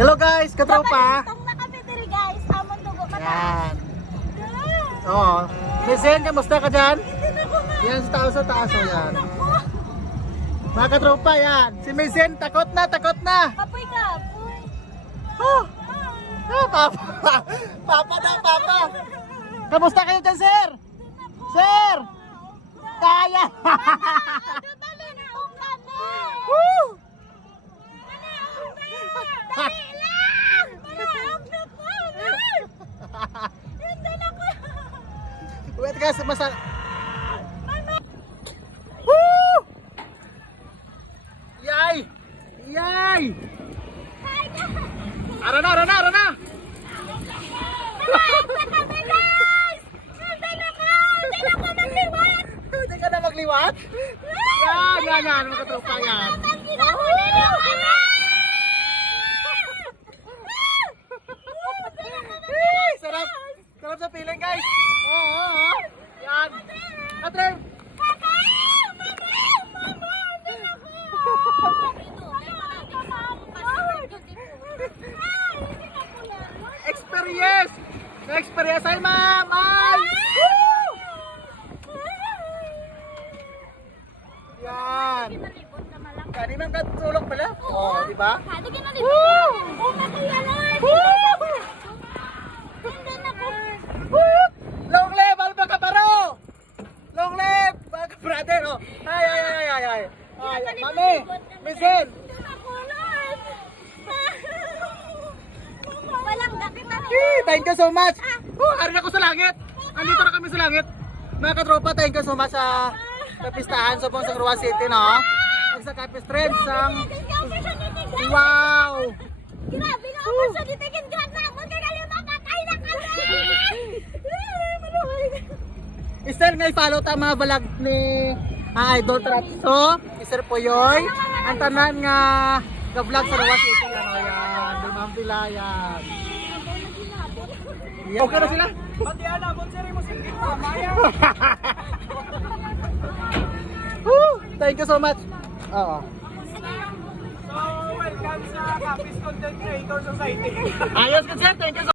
Hello guys, katropa. Tong na kami diri guys, amon dugo mata. Yan. Oo. Mesen, kamusta ka dyan? Hindi na ko na. Yan sa taas o yan. Ako. Mga katropa yan. Si Mesen, takot na, takot na. Apoy ka, apoy. Oh. Ah, papa. Papa daw, papa. Kamusta kayo dyan, sir? Sir! Kaya! Dali na ung kami. Woo! Dali lang. Malaog na ko. Hindi na ko. Wait guys, Woo! Yay! Yay! Ara na! Kami guys. Hindi na ko. Hindi na ko magliwat. Hindi ka na magliwat? Yan, mga katropa yan. Kinahuli na ko. Hey, sarap! Sarap sa feeling guys! Oo. Yan! Atre! Experience! Na-experience ay ma'am! Ay! Woo! Yan! Kani ma'am katulog pala? Oo, di ba? Hadi ka na libot. Oh, makayalan. Hindi na ko. Woo! Long live Alba Caparo! Long live! Baga brother! Oh. Ay! Mami! Misen! Walang dati na Thank you so much! Ari na ko sa langit! Andito na kami sa langit! Mga katropa, thank you so much sa kapistahan sa sa Crua City, no? At sa Capistrend, sa... Wow! Grabe na ako sa ditikin grad na ako. Kaya kayo matatay na kasi. Maluhay. Sir, ngay follow ta mga vlog ni Idol Trapso, Sir Puyoy, ang tanan nga vlog sa Crua City, ano yan, di Ma'am Pilayan. Okay na sila? Pati ana, bonseri mo singkit pa, Maya. Woo! Thank you so much. Oo. So, welcome sa Capiz Content Creator Society. Ayos ka sir, thank you so